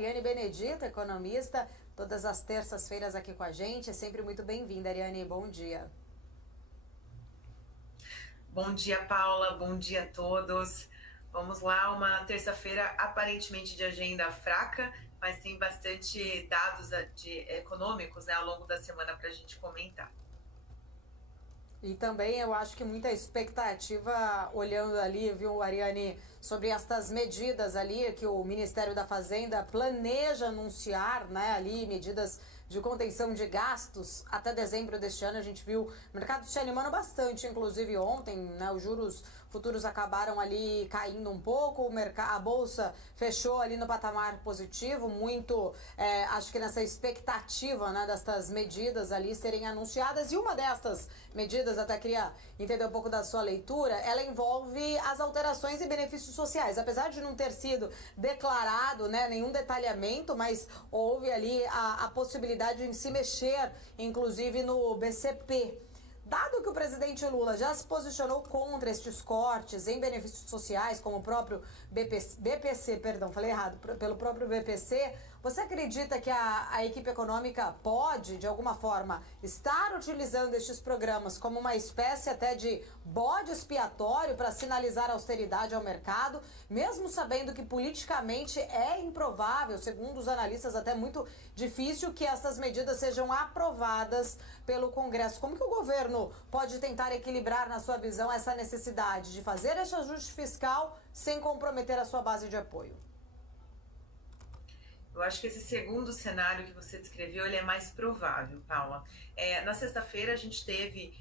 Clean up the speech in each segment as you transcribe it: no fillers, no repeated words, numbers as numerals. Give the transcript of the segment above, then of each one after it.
Ariane Benedito, economista, todas as terças-feiras aqui com a gente. É sempre muito bem-vinda, Ariane. Bom dia. Bom dia, Paula. Bom dia a todos. Vamos lá, uma terça-feira aparentemente de agenda fraca, mas tem bastante dados econômicos, né, ao longo da semana para a gente comentar. E também eu acho que muita expectativa, olhando ali, viu, Ariane, sobre estas medidas ali que o Ministério da Fazenda planeja anunciar, né, ali, medidas de contenção de gastos até dezembro deste ano. A gente viu o mercado se animando bastante, inclusive ontem, né, os juros futuros acabaram ali caindo um pouco, a bolsa fechou ali no patamar positivo, muito, acho que nessa expectativa, né, destas medidas ali serem anunciadas. E uma destas medidas, até queria entender um pouco da sua leitura, ela envolve as alterações e benefícios sociais. Apesar de não ter sido declarado, né, nenhum detalhamento, mas houve ali a possibilidade de se mexer, inclusive no BCP. Dado que o presidente Lula já se posicionou contra estes cortes em benefícios sociais, como o próprio pelo próprio BPC, você acredita que a equipe econômica pode, de alguma forma, estar utilizando estes programas como uma espécie até de bode expiatório para sinalizar austeridade ao mercado, mesmo sabendo que politicamente é improvável, segundo os analistas, até muito difícil que essas medidas sejam aprovadas pelo Congresso? Como que o governo pode tentar equilibrar, na sua visão, essa necessidade de fazer esse ajuste fiscal sem comprometer a sua base de apoio? Eu acho que esse segundo cenário que você descreveu, ele é mais provável, Paula. Na sexta-feira a gente teve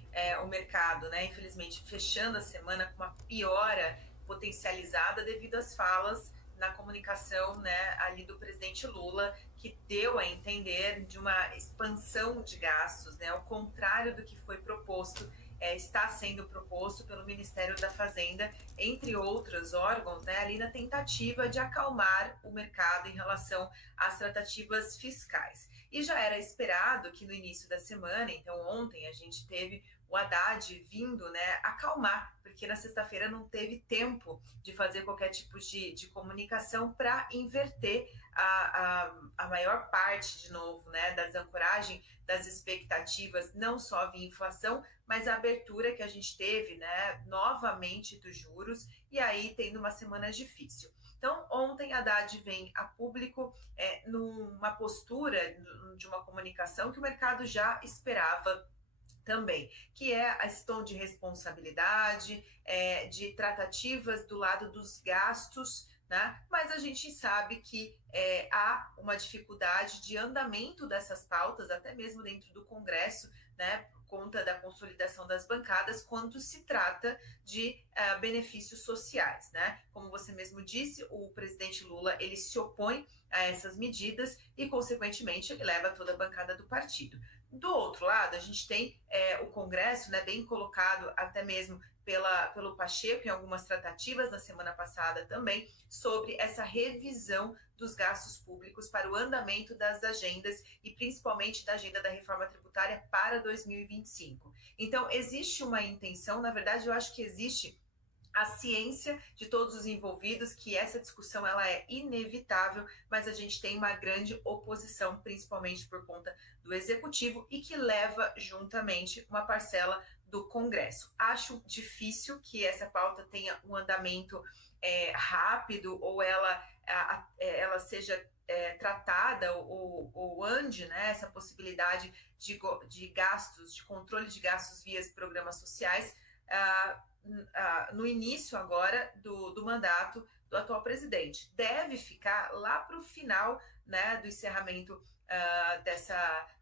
o mercado, né, infelizmente, fechando a semana com uma piora potencializada devido às falas na comunicação, né, ali do presidente Lula, que deu a entender de uma expansão de gastos, né, ao contrário do que foi proposto, está sendo proposto pelo Ministério da Fazenda, entre outros órgãos, né, ali na tentativa de acalmar o mercado em relação às tratativas fiscais. E já era esperado que no início da semana, então ontem, a gente teve o Haddad vindo, né, acalmar, porque na sexta-feira não teve tempo de fazer qualquer tipo de comunicação para inverter a maior parte, de novo, né, da desancoragem das expectativas, não só via inflação, mas a abertura que a gente teve, né, novamente dos juros, e aí tendo uma semana difícil. Então, ontem a Haddad vem a público numa postura de uma comunicação que o mercado já esperava também, que é esse tom de responsabilidade, de tratativas do lado dos gastos, né? Mas a gente sabe que há uma dificuldade de andamento dessas pautas, até mesmo dentro do Congresso, né? Por conta da consolidação das bancadas, quando se trata de benefícios sociais, né? Como você mesmo disse, o presidente Lula, ele se opõe a essas medidas e, consequentemente, ele leva toda a bancada do partido. Do outro lado, a gente tem o Congresso, né, bem colocado até mesmo pelo Pacheco em algumas tratativas na semana passada também, sobre essa revisão dos gastos públicos para o andamento das agendas e principalmente da agenda da reforma tributária para 2025. Então, existe uma intenção, na verdade, eu acho que existe a ciência de todos os envolvidos que essa discussão ela é inevitável, mas a gente tem uma grande oposição, principalmente por conta do executivo e que leva juntamente uma parcela do Congresso. Acho difícil que essa pauta tenha um andamento rápido ou ela seja tratada ou ande, né, essa possibilidade de gastos, de controle de gastos via programas sociais, no início agora do mandato do atual presidente. Deve ficar lá para o final, né, do encerramento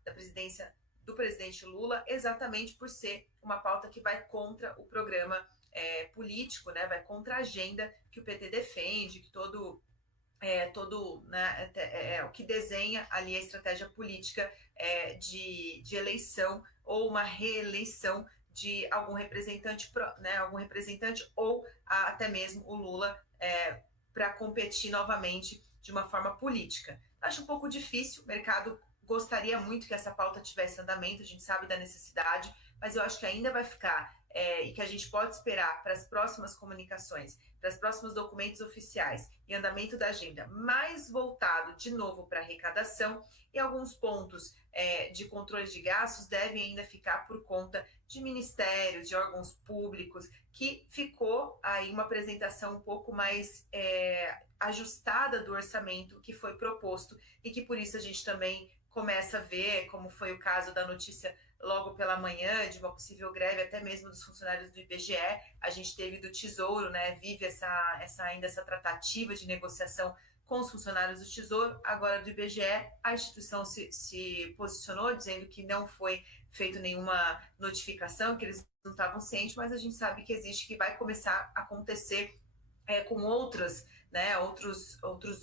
da presidência do presidente Lula, exatamente por ser uma pauta que vai contra o programa político, né, vai contra a agenda que o PT defende, que todo né, o que desenha ali a estratégia política de eleição ou uma reeleição de algum representante, né, ou até mesmo o Lula para competir novamente de uma forma política. Acho um pouco difícil, o mercado gostaria muito que essa pauta tivesse andamento, a gente sabe da necessidade, mas eu acho que ainda vai ficar, e que a gente pode esperar para as próximas comunicações, para os próximos documentos oficiais e andamento da agenda, mais voltado de novo para arrecadação, e alguns pontos de controle de gastos devem ainda ficar por conta de ministérios, de órgãos públicos, que ficou aí uma apresentação um pouco mais ajustada do orçamento que foi proposto, e que por isso a gente também começa a ver, como foi o caso da notícia logo pela manhã, de uma possível greve até mesmo dos funcionários do IBGE, a gente teve do Tesouro, né, vive ainda essa tratativa de negociação com os funcionários do Tesouro, agora do IBGE, a instituição se posicionou dizendo que não foi feito nenhuma notificação, que eles não estavam cientes, mas a gente sabe que existe, que vai começar a acontecer com outros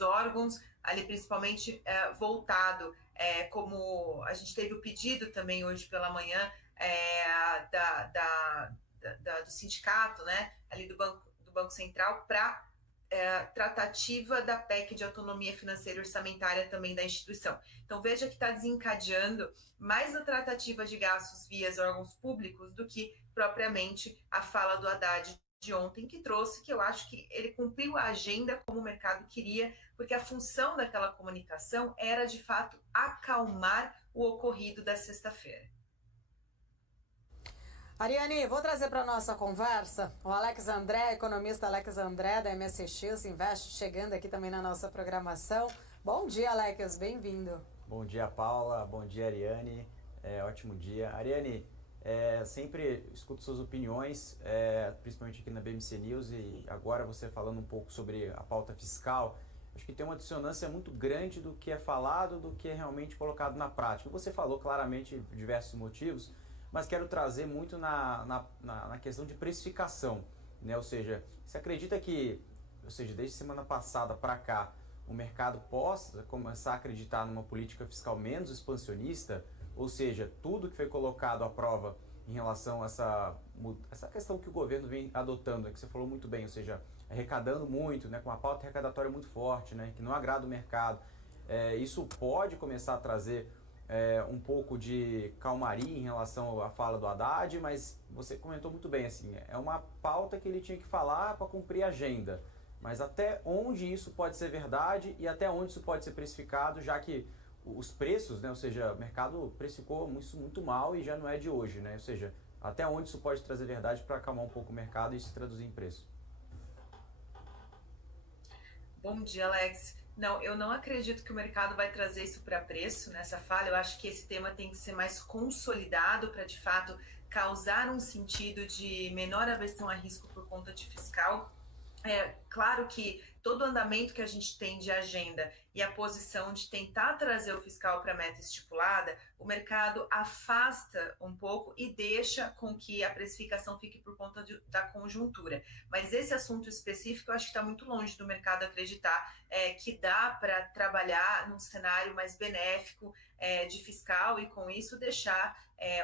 órgãos, ali principalmente voltado, como a gente teve o pedido também hoje pela manhã do sindicato, né, ali do Banco Central, para tratativa da PEC de autonomia financeira e orçamentária também da instituição. Então veja que está desencadeando mais a tratativa de gastos via órgãos públicos do que propriamente a fala do Haddad de ontem, que trouxe, que eu acho que ele cumpriu a agenda como o mercado queria, porque a função daquela comunicação era, de fato, acalmar o ocorrido da sexta-feira. Ariane, vou trazer para a nossa conversa o Alex André, economista Alex André, da MSX Invest, chegando aqui também na nossa programação. Bom dia, Alex, bem-vindo. Bom dia, Paula. Bom dia, Ariane. Ótimo dia. Ariane, sempre escuto suas opiniões, principalmente aqui na BMC News, e agora você falando um pouco sobre a pauta fiscal. Acho que tem uma dissonância muito grande do que é falado, do que é realmente colocado na prática. Você falou claramente diversos motivos, mas quero trazer muito na questão de precificação, né? Ou seja, você acredita que, desde semana passada para cá, o mercado possa começar a acreditar numa política fiscal menos expansionista? Ou seja, tudo que foi colocado à prova em relação a essa questão que o governo vem adotando, que você falou muito bem, ou seja, arrecadando muito, né, com uma pauta arrecadatória muito forte, né, que não agrada o mercado, isso pode começar a trazer um pouco de calmaria em relação à fala do Haddad, mas você comentou muito bem, assim, é uma pauta que ele tinha que falar para cumprir a agenda, mas até onde isso pode ser verdade e até onde isso pode ser precificado, já que os preços, né, ou seja, o mercado precificou isso muito mal e já não é de hoje, né, ou seja, até onde isso pode trazer verdade para acalmar um pouco o mercado e se traduzir em preço. Bom dia, Alex. Não, eu não acredito que o mercado vai trazer isso para preço nessa fala. Eu acho que esse tema tem que ser mais consolidado para, de fato, causar um sentido de menor aversão a risco por conta de fiscal. Claro que todo o andamento que a gente tem de agenda e a posição de tentar trazer o fiscal para a meta estipulada, o mercado afasta um pouco e deixa com que a precificação fique por conta da conjuntura. Mas esse assunto específico, eu acho que está muito longe do mercado acreditar que dá para trabalhar num cenário mais benéfico de fiscal e, com isso, deixar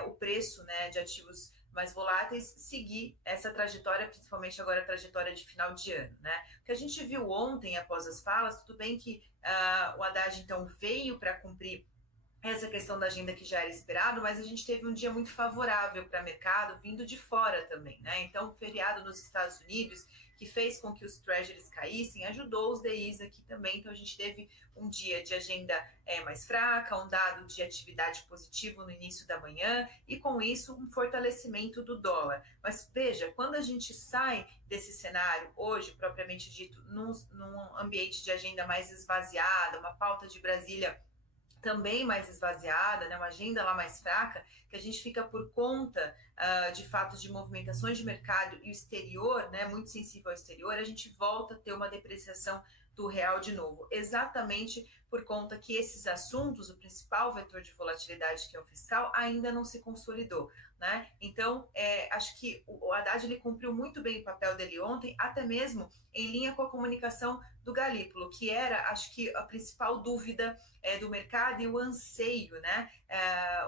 o preço, né, de ativos mais voláteis seguir essa trajetória, principalmente agora a trajetória de final de ano, né? O que a gente viu ontem após as falas, tudo bem que o Haddad então veio para cumprir essa questão da agenda que já era esperado, mas a gente teve um dia muito favorável para o mercado vindo de fora também, né? Então, o feriado nos Estados Unidos, que fez com que os treasuries caíssem, ajudou os DIs aqui também. Então, a gente teve um dia de agenda mais fraca, um dado de atividade positivo no início da manhã e, com isso, um fortalecimento do dólar. Mas, veja, quando a gente sai desse cenário, hoje, propriamente dito, num ambiente de agenda mais esvaziada, uma pauta de Brasília também mais esvaziada, né, uma agenda lá mais fraca, que a gente fica por conta, de fato, de movimentações de mercado e o exterior, né, muito sensível ao exterior, a gente volta a ter uma depreciação do real de novo, exatamente por conta que esses assuntos, o principal vetor de volatilidade, que é o fiscal, ainda não se consolidou, né? Então, acho que o Haddad ele cumpriu muito bem o papel dele ontem, até mesmo em linha com a comunicação do Galípolo, que era, acho que, a principal dúvida do mercado e o anseio, né?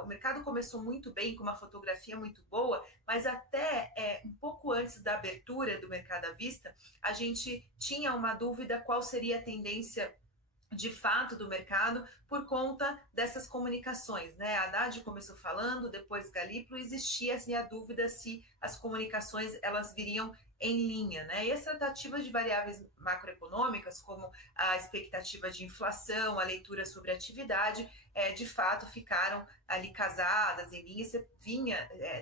O mercado começou muito bem, com uma fotografia muito boa, mas até um pouco antes da abertura do mercado à vista, a gente tinha uma dúvida qual seria a tendência de fato do mercado por conta dessas comunicações, né? A Haddad começou falando, depois Galípolo, existia assim, a dúvida se as comunicações elas viriam em linha, né? E as tratativas de variáveis macroeconômicas, como a expectativa de inflação, a leitura sobre atividade, de fato ficaram ali casadas, em linha, você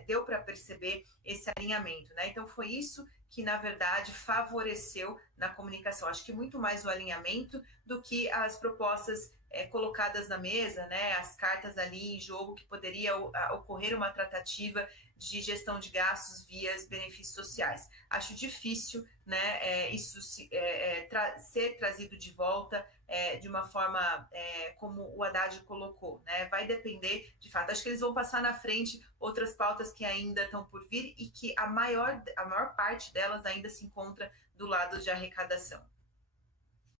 deu para perceber esse alinhamento, né? Então foi isso que, na verdade, favoreceu na comunicação. Acho que muito mais o alinhamento do que as propostas colocadas na mesa, né, as cartas ali em jogo que poderia ocorrer uma tratativa de gestão de gastos via benefícios sociais. Acho difícil, né, isso ser trazido de volta de uma forma como o Haddad colocou, né? Vai depender, de fato. Acho que eles vão passar na frente outras pautas que ainda estão por vir e que a maior parte delas ainda se encontra do lado de arrecadação.